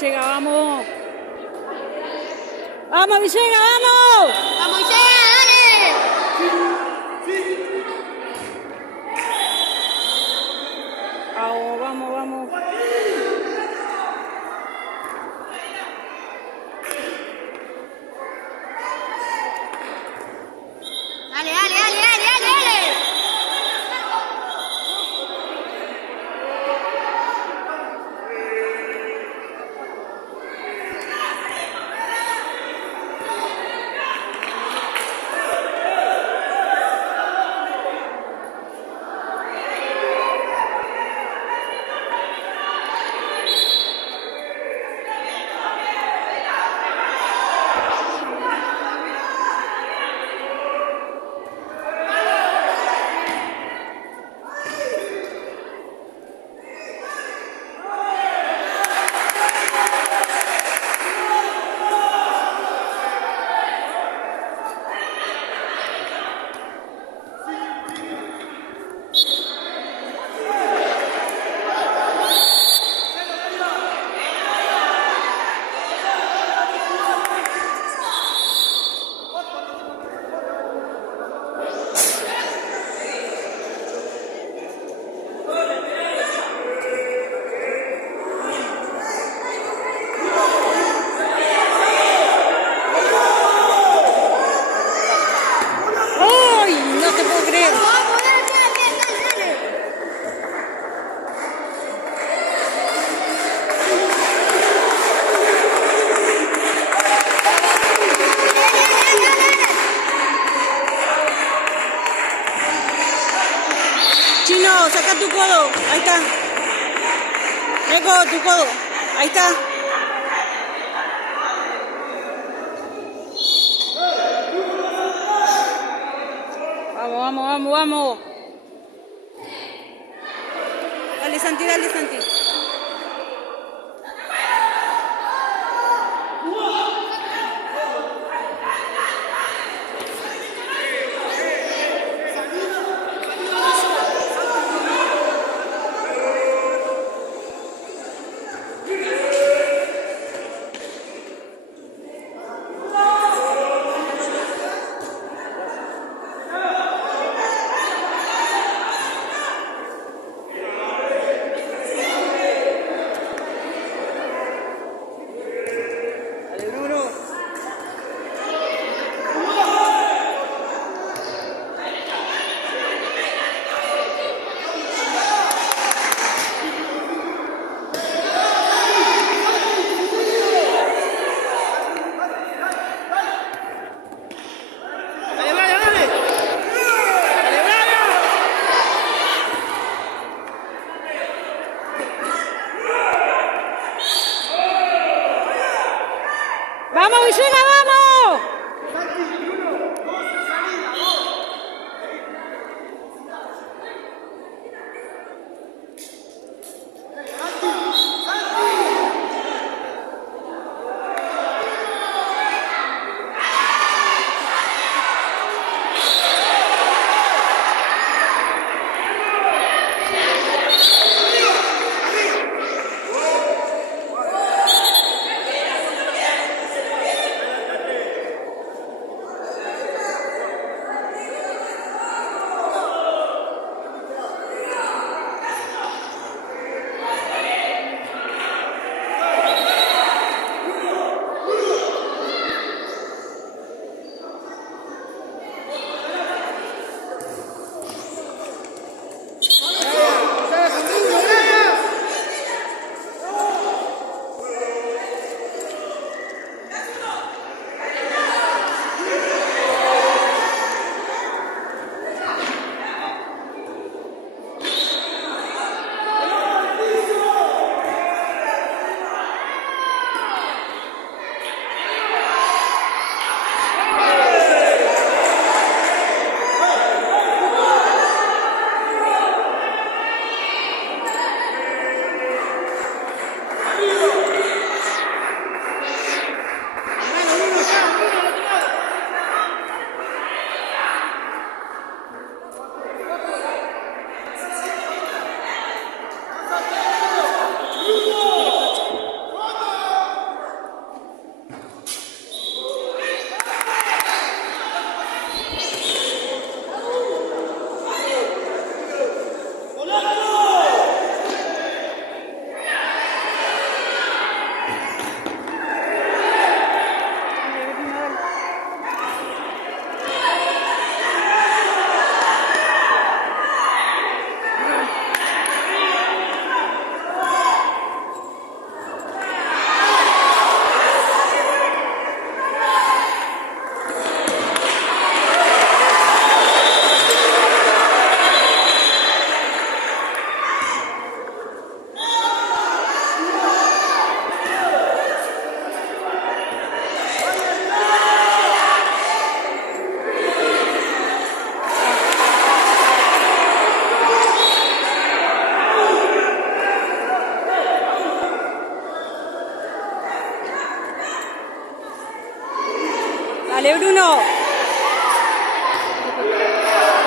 Villegas, vamos. ¡Vamos, Villegas, vamos! ¡Vamos, Villegas, dale! Vamos, vamos, vamos. Dale, dale, dale, dale, dale, dale. No te puedo creer. Vamos, dale, dale, dale, dale. Chino, saca tu codo. Ahí está. Eco, tu codo. Ahí está. Vamos, vamos, vamos, vamos. Dale, Santi, dale, Santi.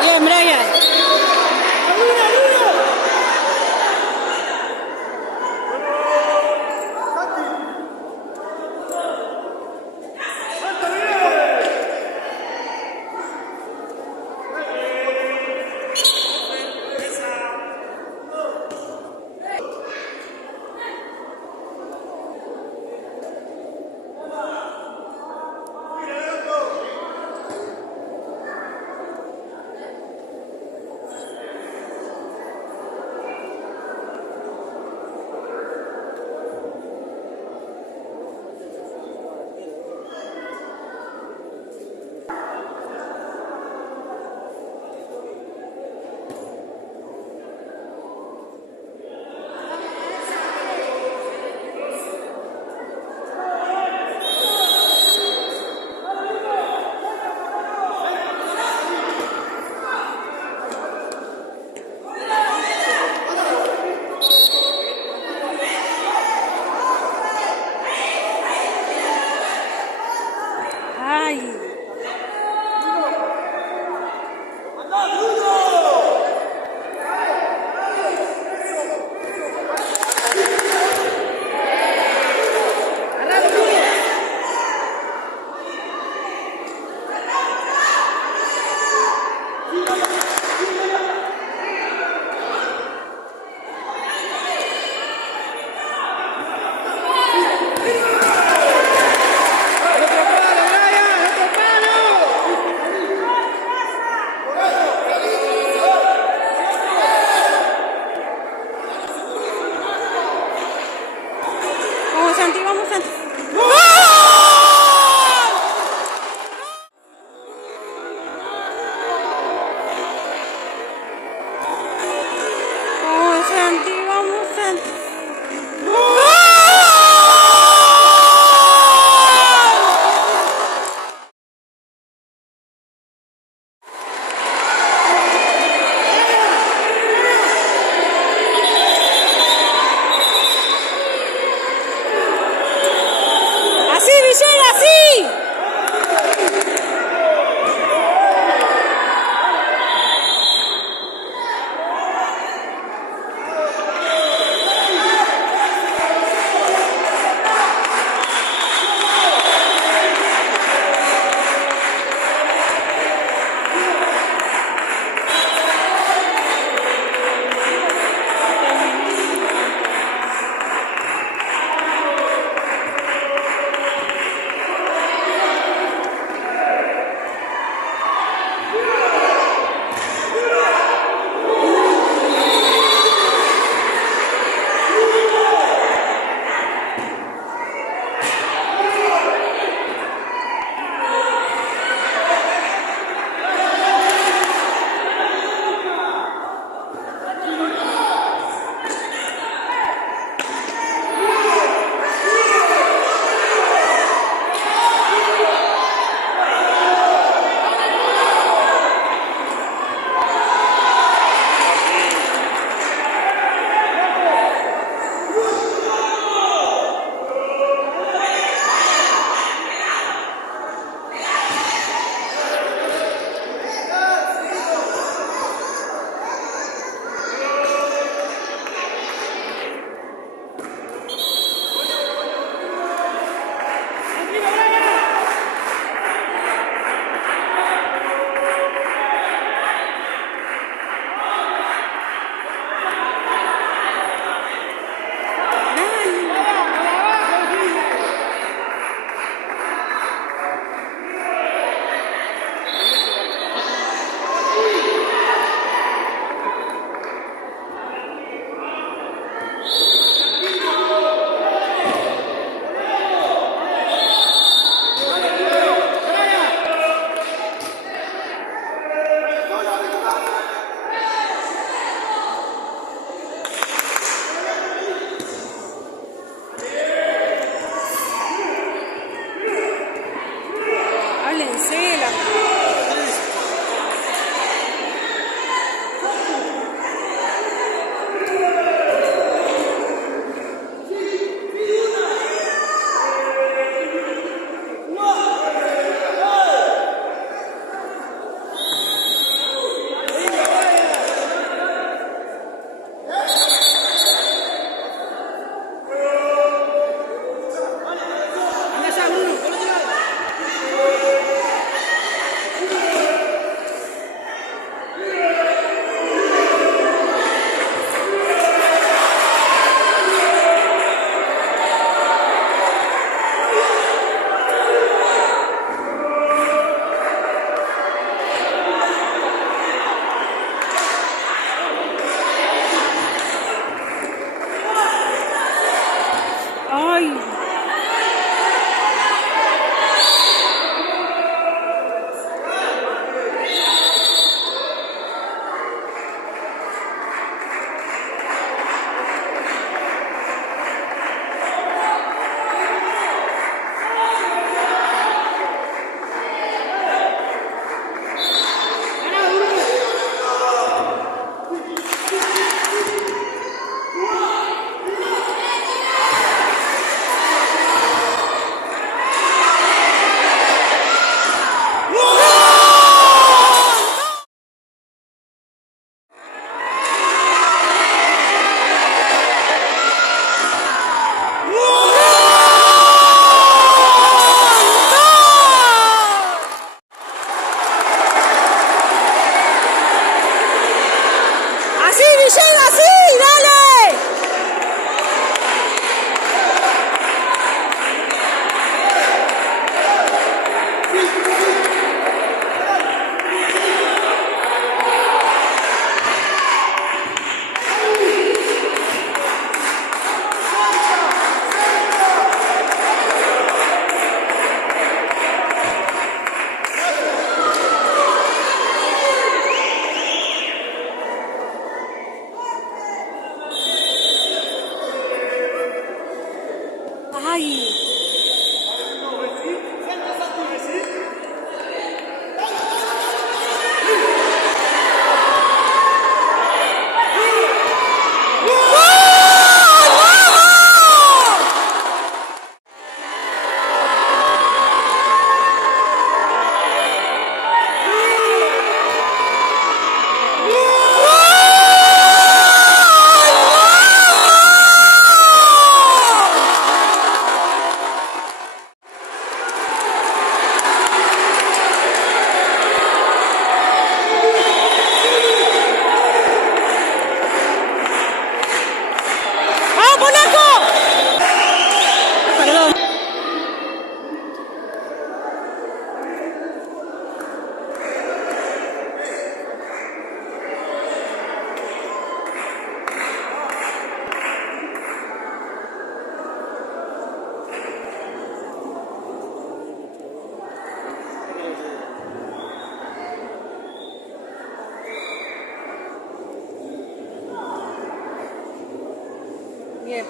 Bien, Brian. Ay. Vamos, Santi, vamos, Santi. Vamos, Santi, vamos, Santi. ¡Así, Michelle, así!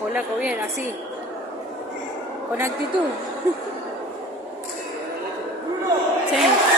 polaco, bien, así. Con actitud. Sí.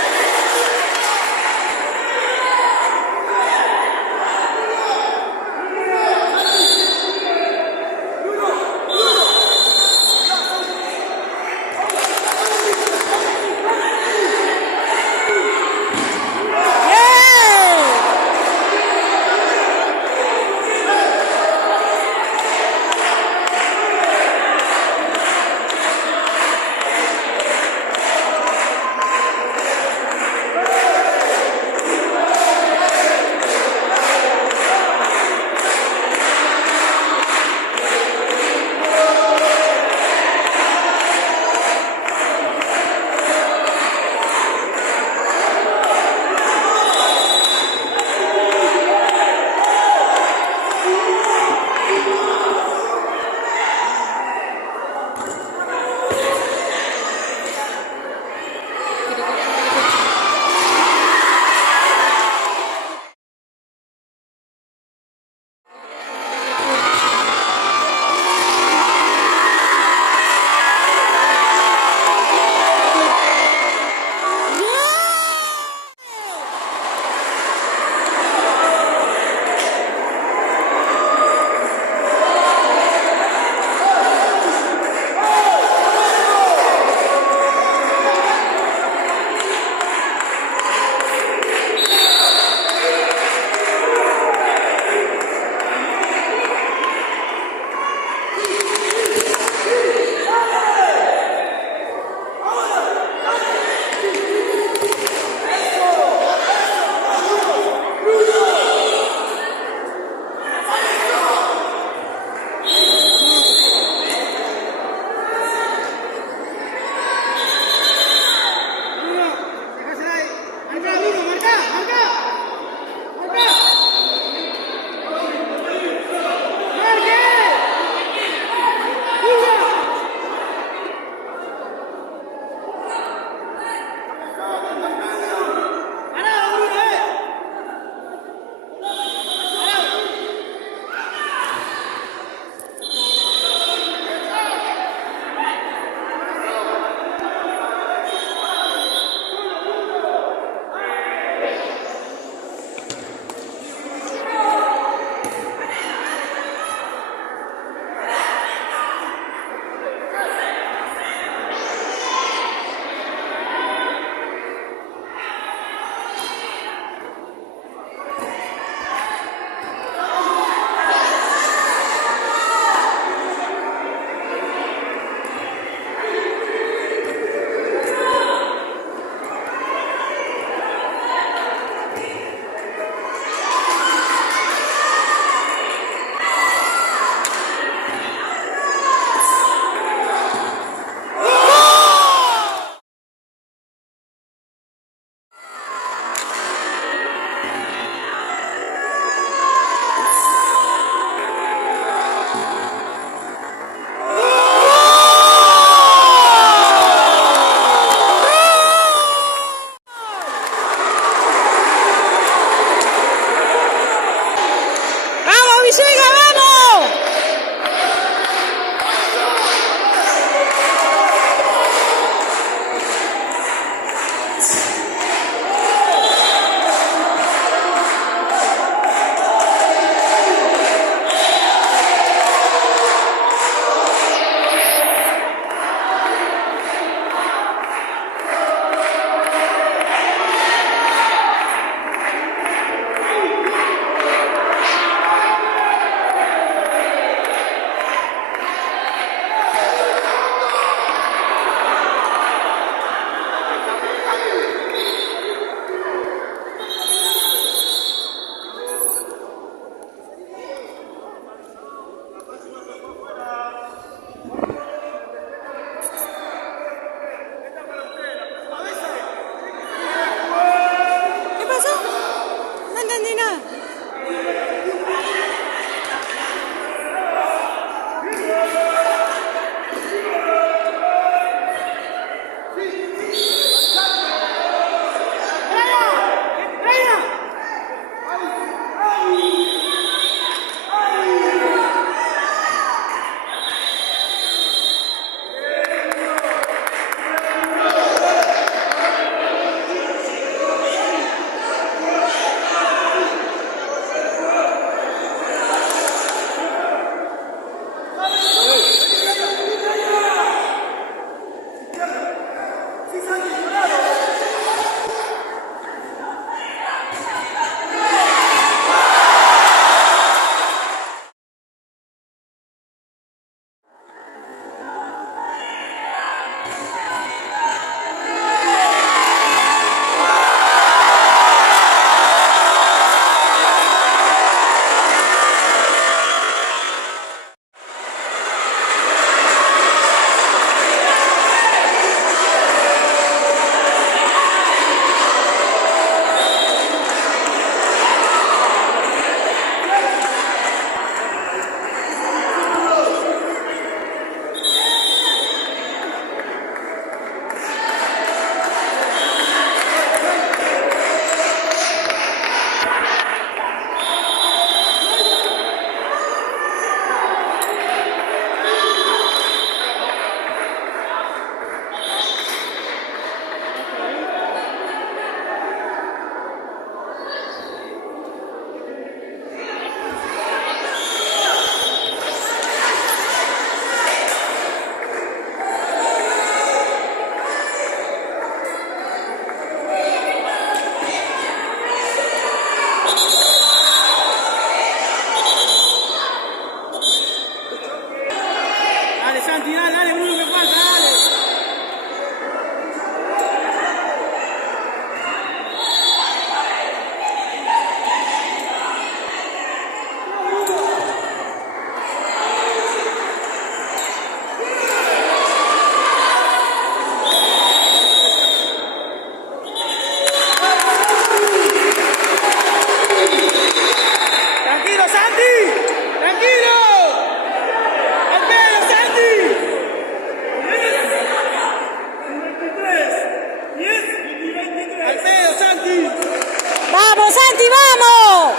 ¡Vamos, Santi, vamos!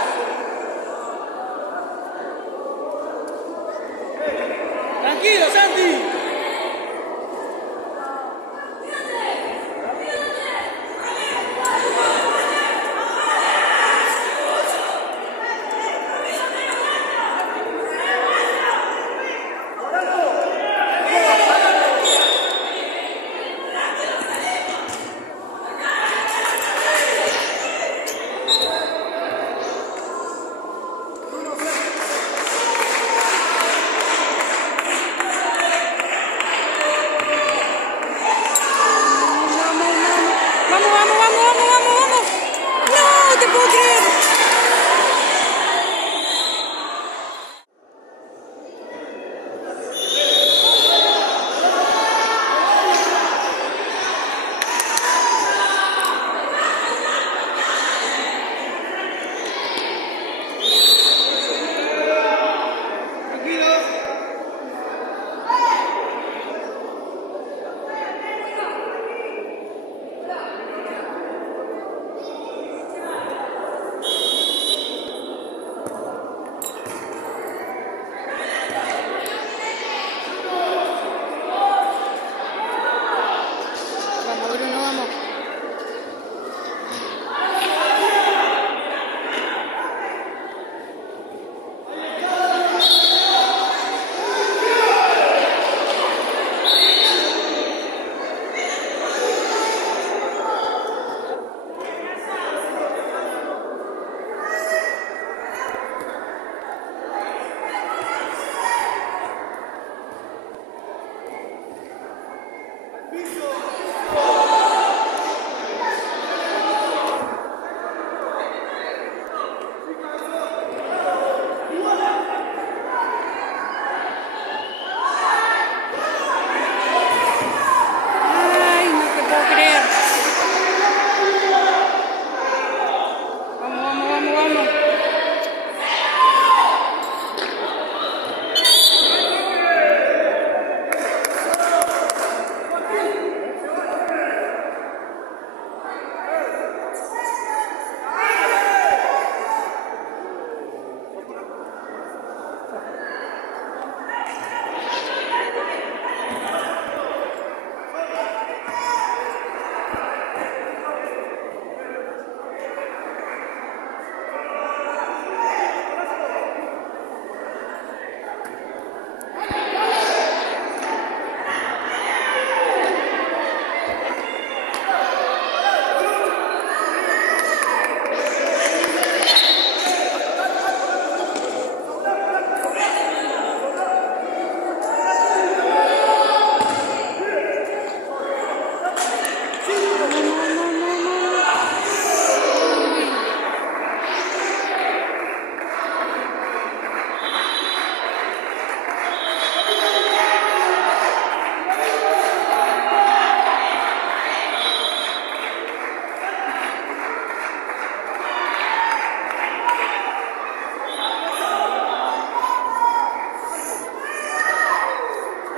Tranquilo, Santi. Vamos, vamos, vamos, vamos, vamos, vamos. No te puedo creer. Vamos, Bruno, vamos. Ay, no te puedo creer. Vamos, vamos, vamos, vamos.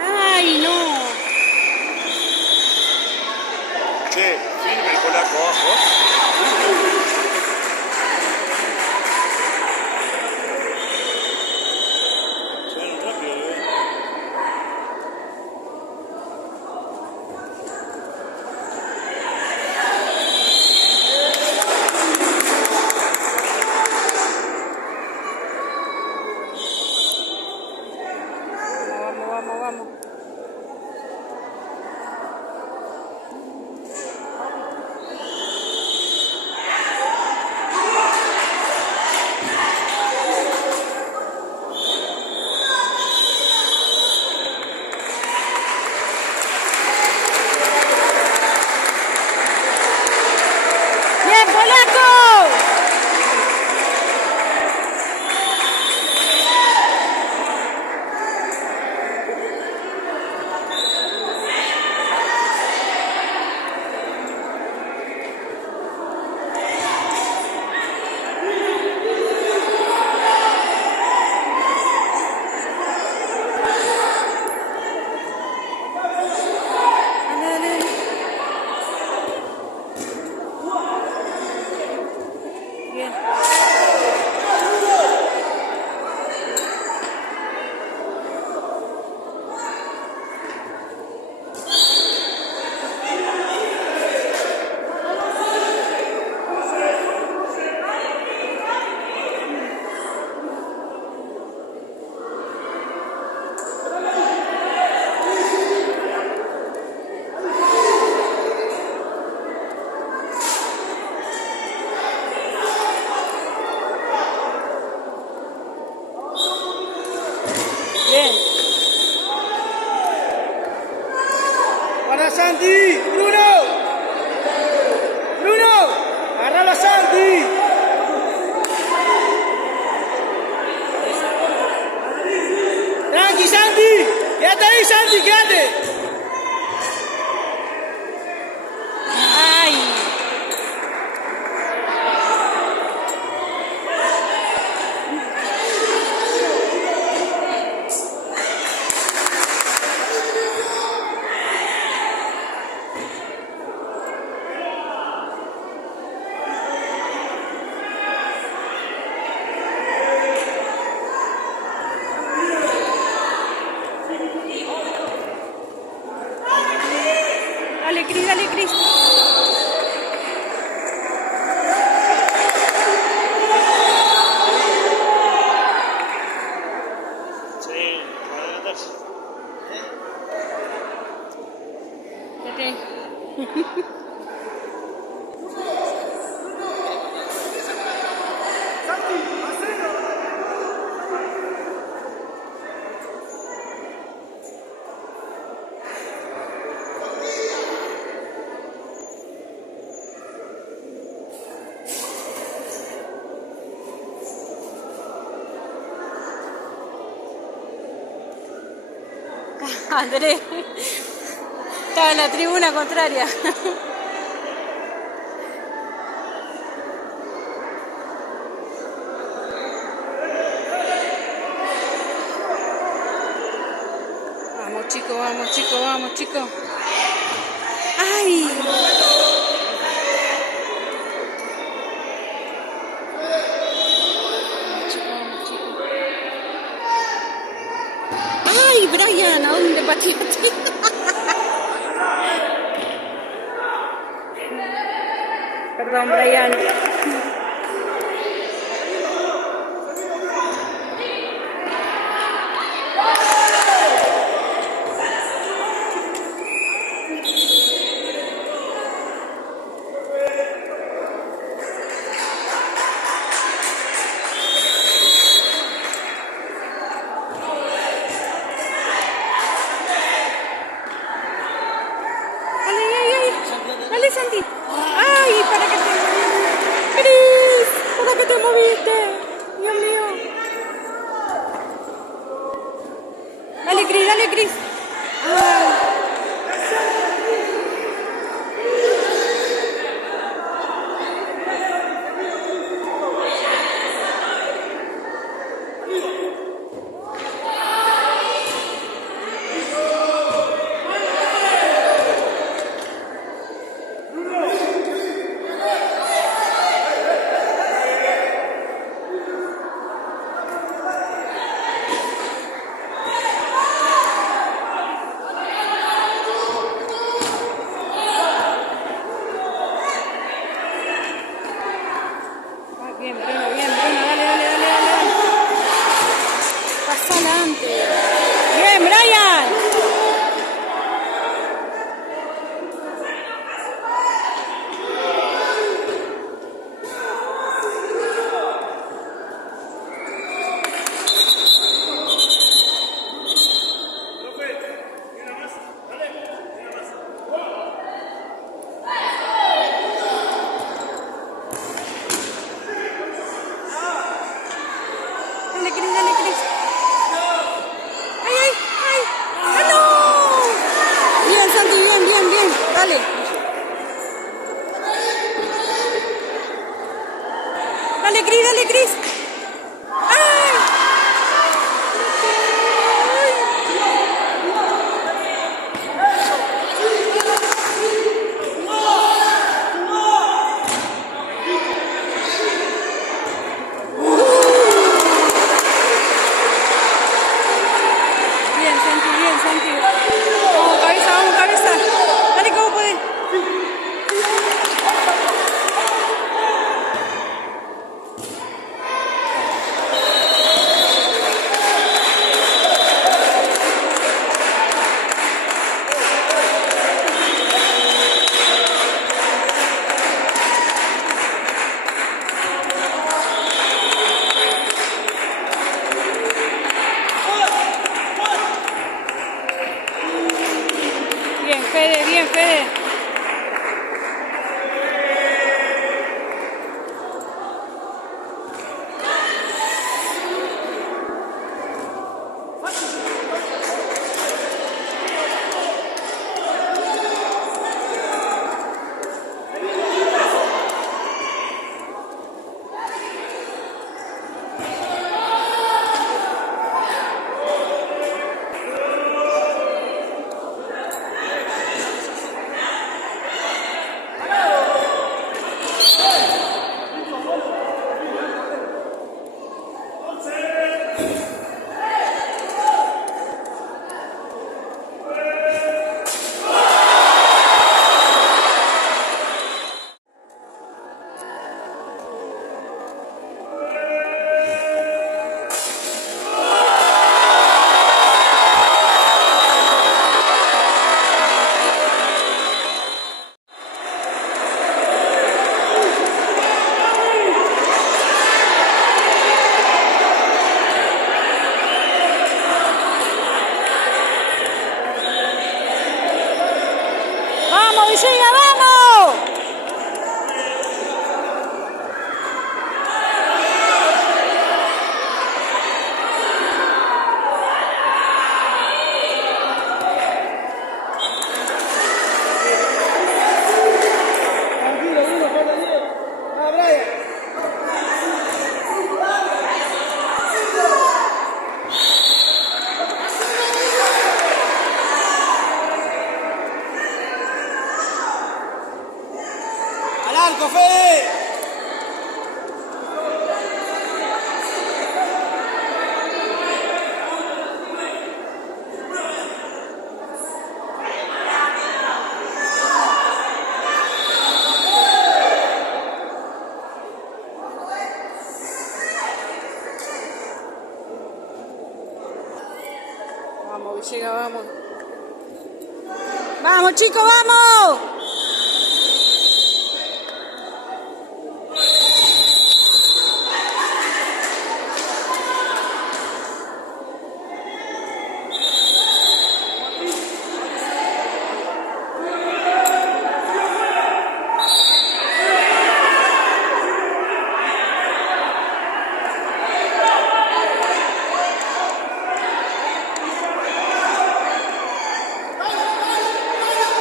Ay, no. Che, firme el polaco abajo. Se van rápido, Vamos, vamos, vamos. ¡Bien, polaco! Dale, dale. Andrés estaba en la tribuna contraria. Vamos chicos, vamos chicos, vamos chicos. ¡Ay! ¡Ay, Brian! ¿A dónde pateaste? Perdón, Brian. Dale, Santi. ¡Ay! ¿Para qué te moviste? ¡Cris! ¿Para qué te moviste? Dios mío. Dale, Cris, dale, Cris. ¡Ay! Bien, Bruno, dale, dale, dale, dale. Pasa adelante. Bien, Brian. Dale, Cris, dale, Cris. ¡Ay, ay, ay! ¡Ah, no! Bien, Santi, bien, bien, bien. Dale. Dale, Cris, dale, Cris. ¡Ay! Bien, Santi. Vamos, cabeza. Dale, ¿cómo puedes? Fede! Vamos, Villegas, vamos. Vamos, chicos, vamos.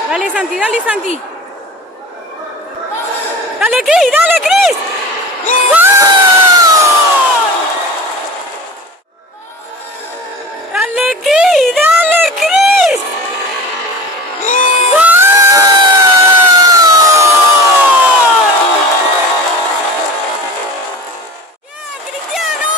Dale, Santi, dale, Santi. Dale, Cris, dale, Cris. ¡Gol! Dale, Cris, dale, Cris. ¡Gol! ¡Bien, Cristiano!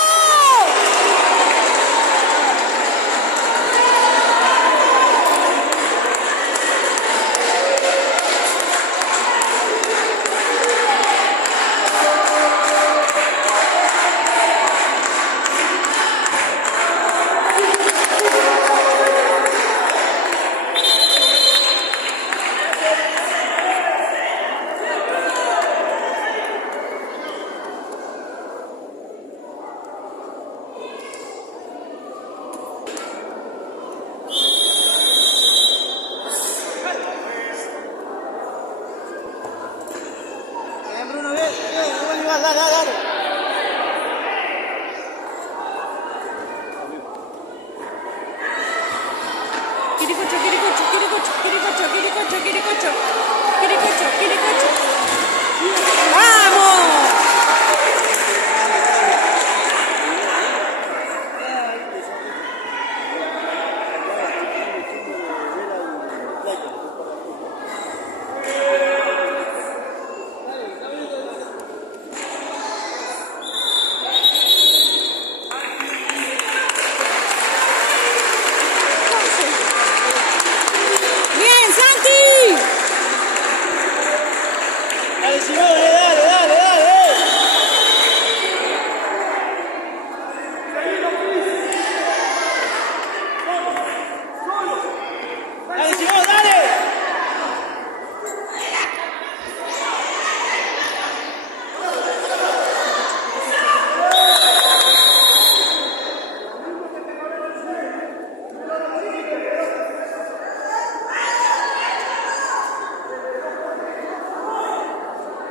Bruno, bien, dale, dale. Quiricocho, Quiricocho, Quiricocho, Quiricocho, Quiricocho, Quiricocho, Quiricocho, Quiricocho. ¡Vamos! ¡Bien, Santi! Dale, Simón, dale, dale, dale. Dale, Simón, dale.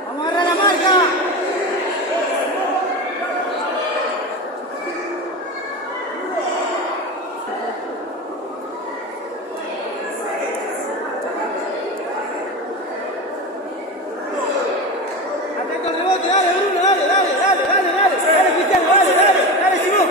Vamos a agarrar la marca. Atento al rebote, dale, Bruno, dale, Cristiano, dale, Simón.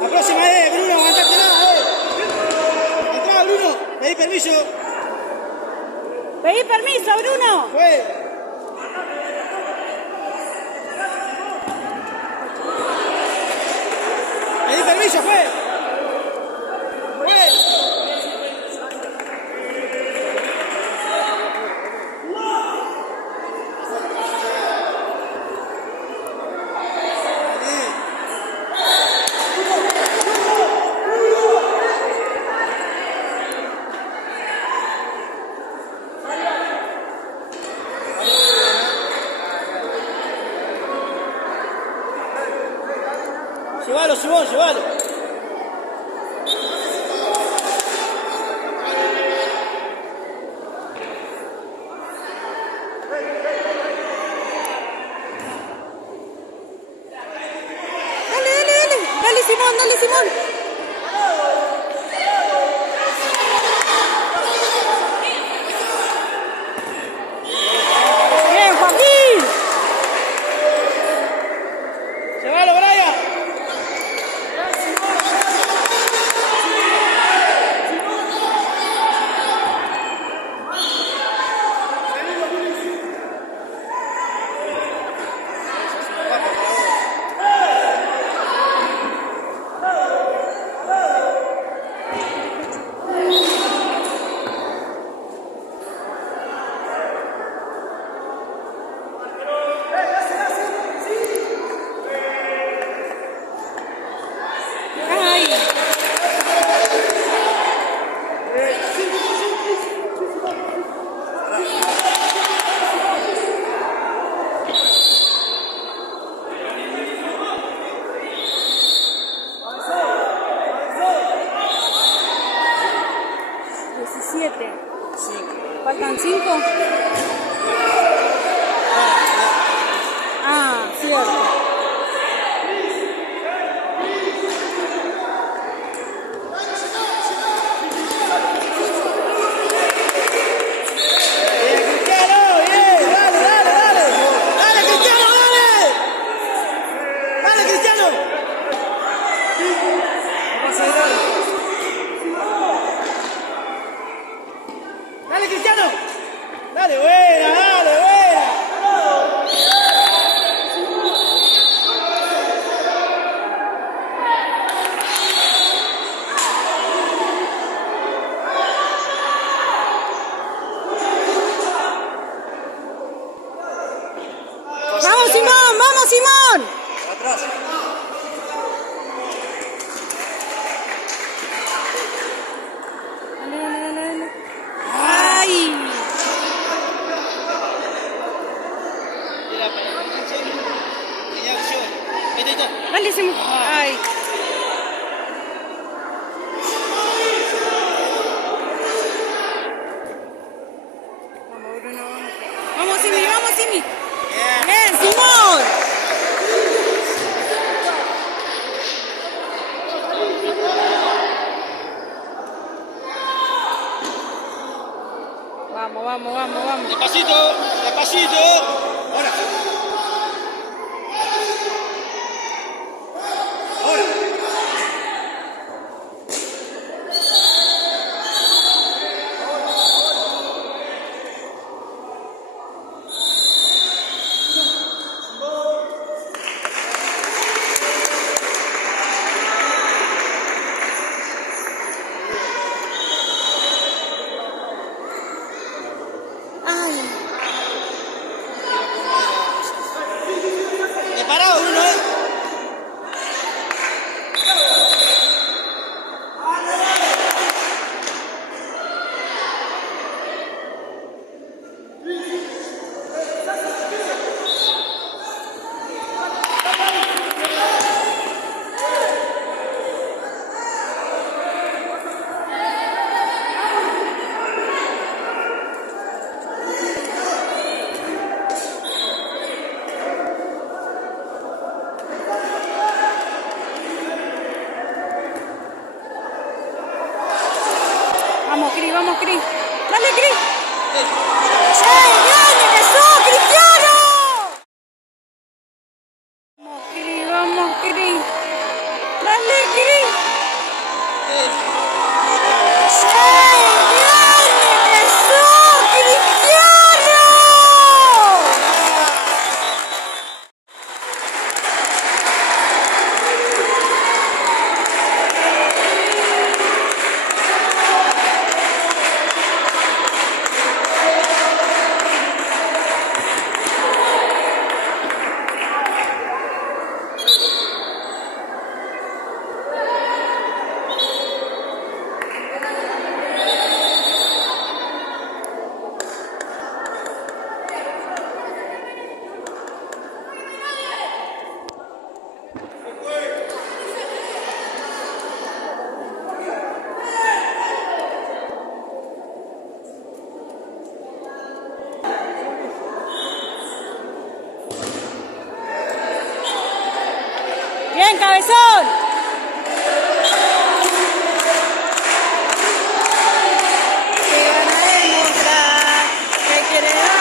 La próxima es, Bruno, aguantate nada, Entrá, Bruno, pedí permiso. Pedí permiso, Bruno. Fue. Pedí permiso, fue. Llévalo, Simón, llévalo. Dale, Simón, dale, Simón. Faltan 5. Ah, cierto. Bien, Cristiano, bien, dale, dale, dale. Dale, Cristiano, dale. Dale, Cristiano. Vamos a ir, dale. Dale, Cristiano. Dale, buena, dale, buena. ¡Vamos, Simón! ¡Vamos, Simón! Atrás. Dale, dale, dale, dale. ¡Ay! Dale, Simón. ¡Ay! Vamos, Bruno, vamos. ¡Vamos, Simi! ¡Vamos, Simi! ¡Bien, Simón! Vamos, vamos, vamos, vamos. Despacito, despacito. Ahora. Ahora. ¡Ay! Preparado, Bruno. Vamos, Cris, vamos, Cris. Dale, Cris. ¡Ey, viene, Jesús, Cristiano! Vamos, Cris. Dale, Cris. ¡Ey, viene, Jesús, Cristiano! Bien, cabezón. Que van a demostrar que quiere ganar.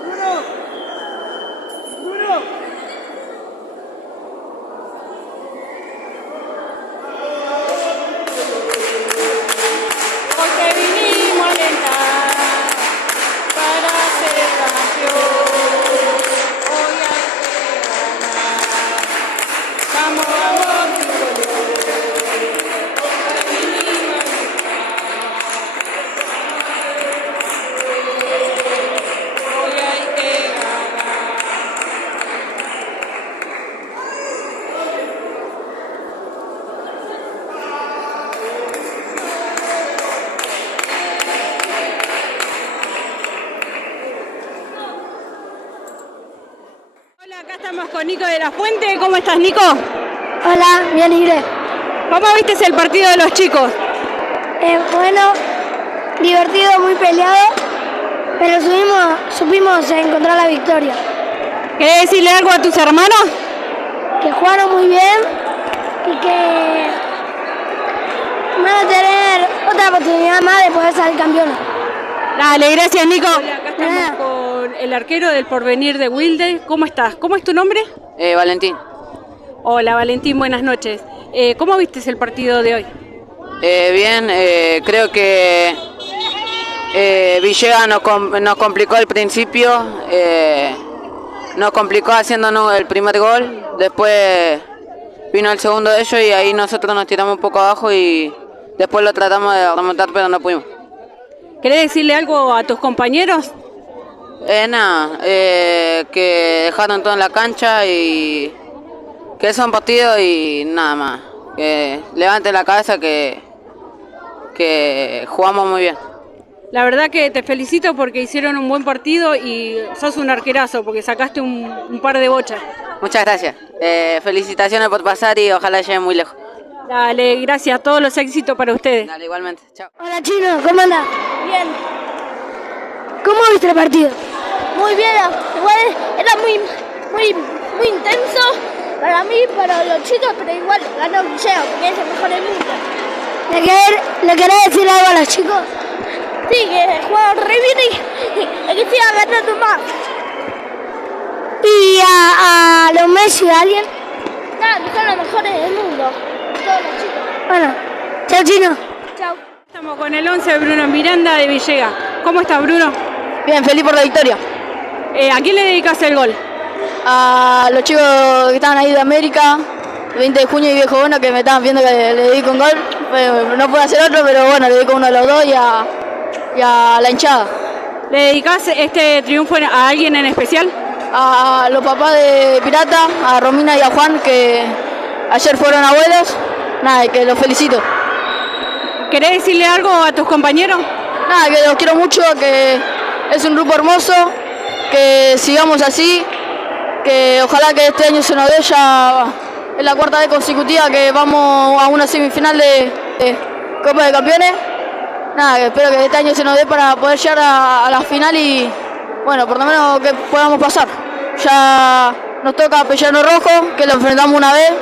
Bruno. Bruno. Estamos con Nico de la Fuente. ¿Cómo estás, Nico? Hola, bien, Ire. ¿Cómo viste el partido de los chicos? Bueno, divertido, muy peleado, pero supimos encontrar la victoria. ¿Querés decirle algo a tus hermanos? Que jugaron muy bien y que van a tener otra oportunidad más de poder salir campeones. Dale, gracias, Nico. Hola, acá estamos Nada. con el arquero del Porvenir de Wilde. ¿Cómo estás? ¿Cómo es tu nombre? Valentín. Hola, Valentín, buenas noches. ¿Cómo viste el partido de hoy? Bien, creo que Villegas nos complicó al principio, nos complicó haciéndonos el primer gol, después vino el segundo de ellos y ahí nosotros nos tiramos un poco abajo y después lo tratamos de remontar pero no pudimos. ¿Querés decirle algo a tus compañeros? Nada, que dejaron todo en la cancha y que es un partido y nada más, que levanten la cabeza que jugamos muy bien. La verdad que te felicito porque hicieron un buen partido y sos un arquerazo porque sacaste un par de bochas. Muchas gracias. Felicitaciones por pasar y ojalá lleguen muy lejos. Dale, gracias. Todos los éxitos para ustedes. Dale, igualmente. Chao. Hola, Chino, ¿cómo andás? Bien. ¿Cómo viste el partido? Muy bien, igual era muy intenso para mí, para los chicos, pero igual ganó Villegas porque es el mejor del mundo. ¿Le querés decir algo a los chicos? Sí, que jugaron re bien y que sigan ganando más. ¿Y a los Messi, a alguien? Nada, que son los mejores del mundo, todos los chicos. Bueno, chao, Chino. Chao. Estamos con el 11 de Bruno Miranda de Villegas. ¿Cómo estás, Bruno? Bien, feliz por la victoria. ¿A quién le dedicas el gol? A los chicos que estaban ahí de América, 20 de junio y Viejo Bueno, que me estaban viendo que le dedico un gol. No puedo hacer otro, pero bueno, le dedico uno de los dos y a la hinchada. ¿Le dedicas este triunfo a alguien en especial? A los papás de Pirata, a Romina y a Juan, que ayer fueron abuelos. Nada, y que los felicito. ¿Querés decirle algo a tus compañeros? Nada, que los quiero mucho, que es un grupo hermoso, que sigamos así, que ojalá que este año se nos dé, ya es la cuarta vez consecutiva que vamos a una semifinal de Copa de Campeones. Nada, que espero que este año se nos dé para poder llegar a la final y bueno, por lo menos que podamos pasar. Ya nos toca Pellano Rojo, que lo enfrentamos una vez,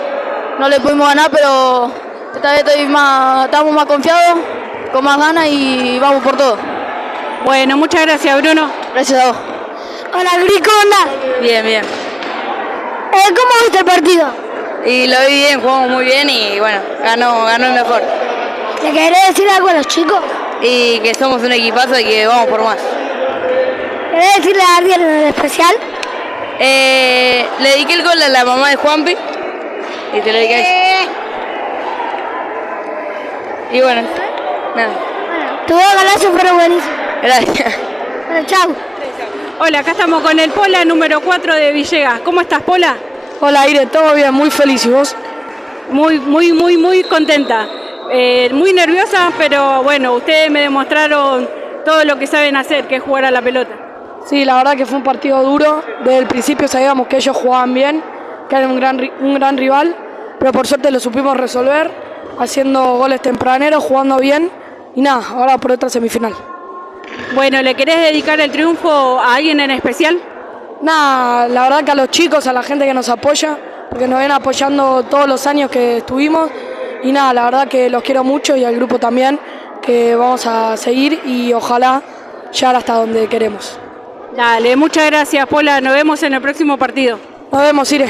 no le pudimos ganar, pero esta vez estamos más confiados, con más ganas y vamos por todo. Bueno, muchas gracias, Bruno. Gracias a vos. Hola, Luis, ¿cómo andás? Bien, bien. ¿Cómo viste el partido? Y lo vi bien, jugamos muy bien y bueno, ganó el mejor. ¿Le querés decir algo a los chicos? Y que somos un equipazo y que vamos por más. ¿Querés decirle a alguien en especial? Le dediqué el gol a la mamá de Juanpi y te lo dediqué a ella. Y bueno, nada. Tu dos golazos fueron buenísimos. Gracias. Bueno, chau. Hola, acá estamos con el Pola número 4 de Villegas. ¿Cómo estás, Pola? Hola, Aire, todo bien, muy feliz. ¿Y vos? Muy contenta. Muy nerviosa, pero bueno, ustedes me demostraron todo lo que saben hacer, que es jugar a la pelota. Sí, la verdad que fue un partido duro. Desde el principio sabíamos que ellos jugaban bien, que eran un gran rival, pero por suerte lo supimos resolver, haciendo goles tempraneros, jugando bien y nada, ahora por otra semifinal. Bueno, ¿le querés dedicar el triunfo a alguien en especial? Nada, la verdad que a los chicos, a la gente que nos apoya, porque nos ven apoyando todos los años que estuvimos y nada, la verdad que los quiero mucho y al grupo también, que vamos a seguir y ojalá llegar hasta donde queremos. Dale, muchas gracias, Pola. Nos vemos en el próximo partido. Nos vemos, Ire.